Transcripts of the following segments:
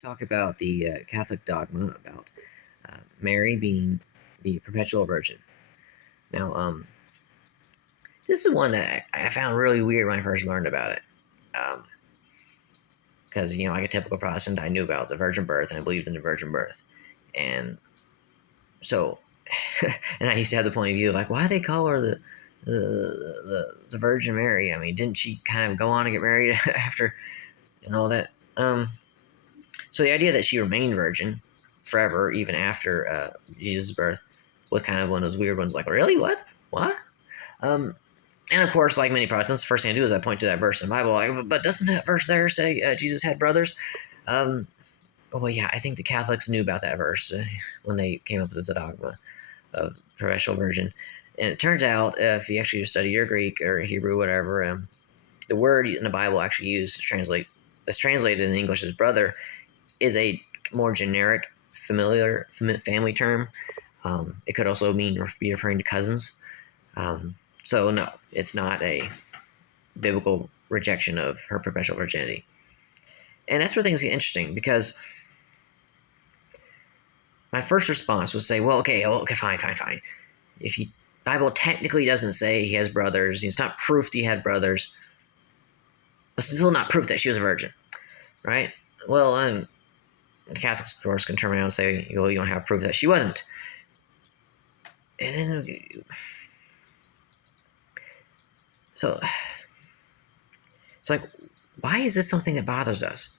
talk about the Catholic dogma about Mary being the perpetual virgin. Now, this is one that I found really weird when I first learned about it. Because, like a typical Protestant, I knew about the virgin birth and I believed in the virgin birth. And so, and I used to have the point of view like, why do they call her the Virgin Mary? I mean, didn't she kind of go on to get married after and all that? So the idea that she remained virgin forever, even after Jesus' birth, was kind of one of those weird ones. Like, really, what? Um, and of course, like many Protestants, the first thing I do is I point to that verse in the Bible. Like, but doesn't that verse there say Jesus had brothers? Um, well, yeah, I think the Catholics knew about that verse when they came up with the dogma of perpetual virgin. And it turns out, if you actually study your Greek or Hebrew, whatever, the word in the Bible actually used to translate, that's translated in English as brother, is a more generic, familiar family term. It could also be referring to cousins. So no, it's not a biblical rejection of her perpetual virginity. And that's where things get interesting because my first response was say, well, okay, fine. If the Bible technically doesn't say he has brothers, it's not proof that he had brothers, but it's still not proof that she was a virgin, right? Well, the Catholics, of course, can turn around and say, well, you don't have proof that she wasn't. And then, so it's like, why is this something that bothers us?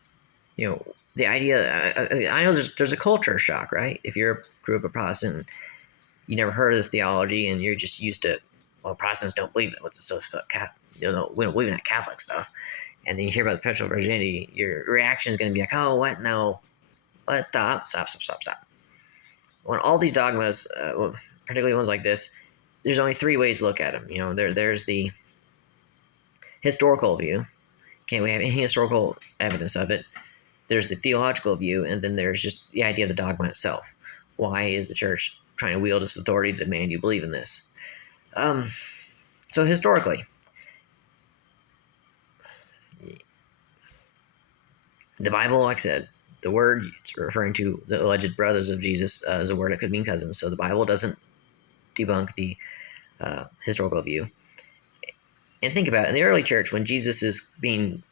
The idea, I know there's a culture shock, right? If you're grew up a Protestant, you never heard of this theology, and you're just used to, well, Protestants don't believe it. What's so stuff? We don't believe in that Catholic stuff. And then you hear about the perpetual virginity, your reaction is going to be like, oh, what? No, let's stop. When all these dogmas, particularly ones like this, there's only three ways to look at them. There's the historical view. Can we have any historical evidence of it? There's the theological view, and then there's just the idea of the dogma itself. Why is the church trying to wield its authority to demand you believe in this? So historically, the Bible, like I said, the word referring to the alleged brothers of Jesus is a word that could mean cousins. So the Bible doesn't debunk the historical view. And think about it, in the early church, when Jesus is being,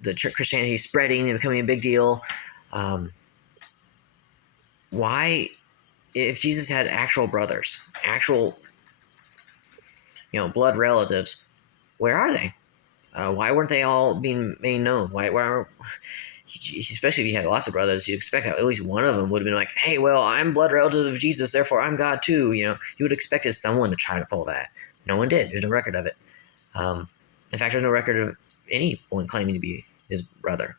the church Christianity is spreading and becoming a big deal, why, if Jesus had actual brothers, actual, blood relatives, where are they? Why weren't they all being made known? Especially if you had lots of brothers, you'd expect at least one of them would have been like, hey, well, I'm blood relative of Jesus, therefore I'm God too. You would have expected someone to try to pull that. No one did. There's no record of it. In fact, there's no record of anyone claiming to be his brother.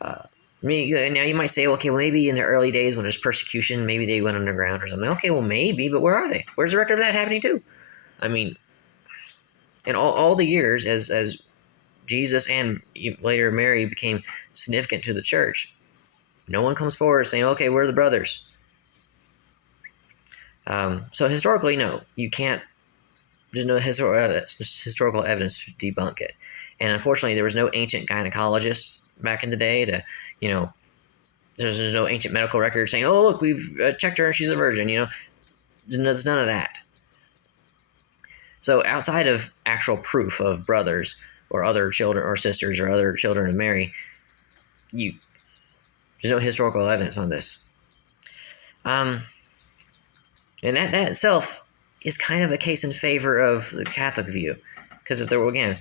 Now you might say, okay, well, maybe in the early days when there's persecution, maybe they went underground or something. Okay, well, maybe, but where are they? Where's the record of that happening too? I mean, in all the years as Jesus and later Mary became significant to the church, no one comes forward saying, okay, we're the brothers. So historically, no, you can't. There's no historical evidence to debunk it. And unfortunately, there was no ancient gynecologist back in the day to, there's no ancient medical record saying, oh, look, we've checked her and she's a virgin, There's none of that. So outside of actual proof of brothers or other children or sisters or other children of Mary, there's no historical evidence on this. And that itself is kind of a case in favor of the Catholic view. Because if there were, again,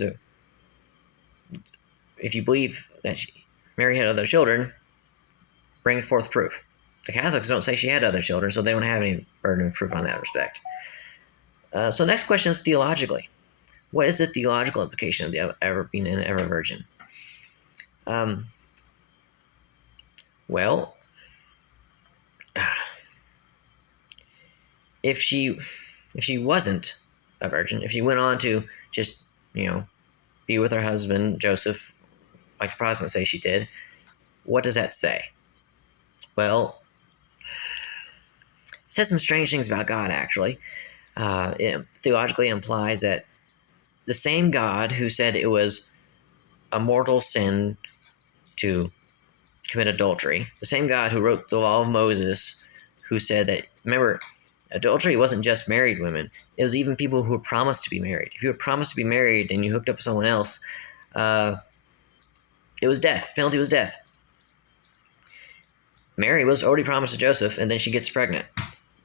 if you believe that Mary had other children, bring forth proof. The Catholics don't say she had other children, so they don't have any burden of proof on that respect. So next question is theologically. What is the theological implication of the ever being an ever virgin? Well, if she wasn't a virgin, if she went on to just, be with her husband, Joseph, like the Protestants say she did, what does that say? Well, it says some strange things about God, actually. It theologically implies that the same God who said it was a mortal sin to commit adultery. The same God who wrote the law of Moses, who said that, remember, adultery wasn't just married women. It was even people who were promised to be married. If you were promised to be married and you hooked up with someone else, uh, it was death. The penalty was death. Mary was already promised to Joseph, and then she gets pregnant.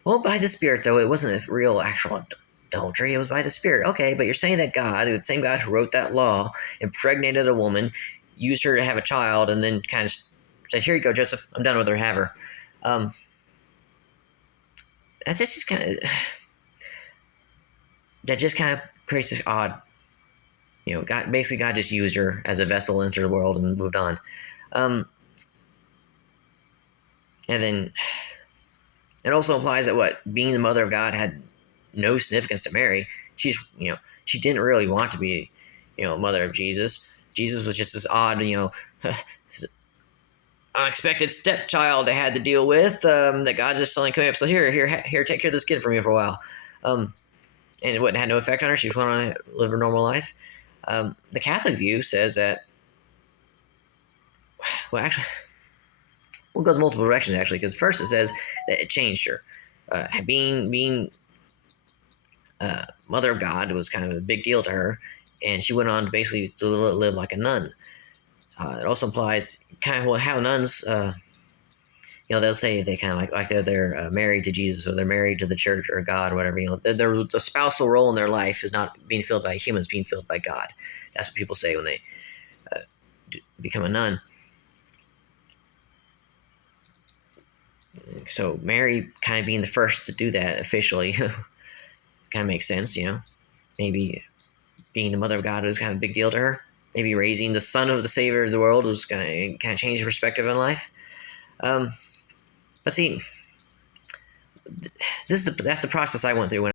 Well, by the Spirit, though, it wasn't a real actual adultery. It was by the Spirit. Okay, but you're saying that God, the same God who wrote that law, impregnated a woman, used her to have a child, and then kind of said, "Here you go, Joseph. I'm done with her. Have her." Um, that's just kind of that just kind of creates this odd, God basically God just used her as a vessel into the world and moved on. And then it also implies that what being the mother of God had no significance to Mary. She didn't really want to be, mother of Jesus. Jesus was just this odd, unexpected stepchild they had to deal with, that God just suddenly came up. So here, take care of this kid for me for a while. And it had no effect on her. She just went on to live her normal life. The Catholic view says that, well, actually, it goes multiple directions, actually, because first it says that it changed her. Being mother of God was kind of a big deal to her, and she went on to basically to live like a nun. It also implies kind of how nuns, they'll say they kind of like they're married to Jesus, or they're married to the church or God or whatever. The spousal role in their life is not being filled by humans, being filled by God. That's what people say when they become a nun. So Mary kind of being the first to do that officially kind of makes sense, Maybe being the mother of God was kind of a big deal to her. Maybe raising the son of the Savior of the world was going to kind of change her perspective in life. But see, that's the process I went through when